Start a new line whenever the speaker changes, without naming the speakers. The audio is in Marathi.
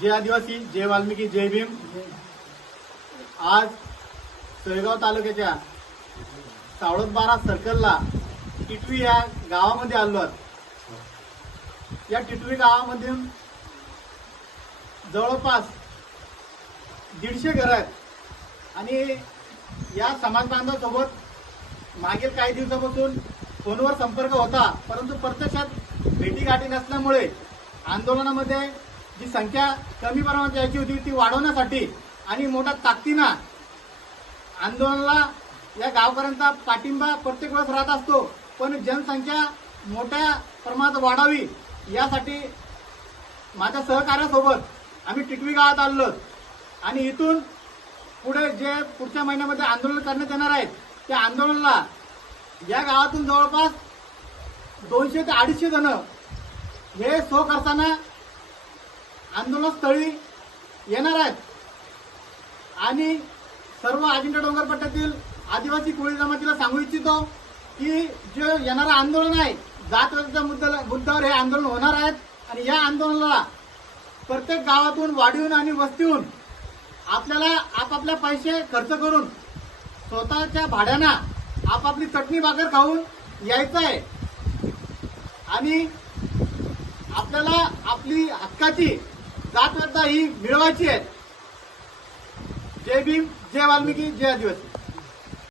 जय आदिवासी जय वाल्मिकी जय भीम आज तळेगाव तालुक्याच्या सावळतबारा सर्कलला टिटवी या गावामध्ये आलो आहोत या टिटवी गावामध्ये जवळपास दीडशे घर आहेत आणि या समाज मागील काही दिवसापासून फोनवर संपर्क होता परंतु प्रत्यक्षात भेटीगाठी नसल्यामुळे आंदोलनामध्ये जी संख्या कमी प्रमाणात यायची होती ती वाढवण्यासाठी आणि मोठ्या ताकदीनं आंदोलनाला या गावापर्यंत पाठिंबा प्रत्येक वेळेस राहत असतो पण जनसंख्या मोठ्या प्रमाणात वाढावी यासाठी माझ्या सहकार्यासोबत आम्ही टिकवी गावात आलो आणि इथून पुढे जे पुढच्या महिन्यामध्ये आंदोलन करण्यात येणार आहेत त्या आंदोलनाला या गावातून जवळपास दोनशे ते अडीचशे जण हे सो करताना आंदोलनस्थळी येणार आहेत आणि सर्व अजिंठा डोंगर आदिवासी कोळी जमातीला सांगू इच्छितो की जे येणारं आंदोलन आहे जात मुद्द्याला मुद्द्यावर हे आंदोलन होणार आहेत आणि या आंदोलनाला प्रत्येक गावातून वाढीहून आणि वस्तीहून आपल्याला आपापल्या पैसे खर्च करून स्वतःच्या भाड्याना आपापली चटणी बागर खाऊन यायचं आहे आणि आपल्याला आपली हक्काची करता ही मिळवायची आहे जय भीम जय वाल्मिकी जय आदिवासी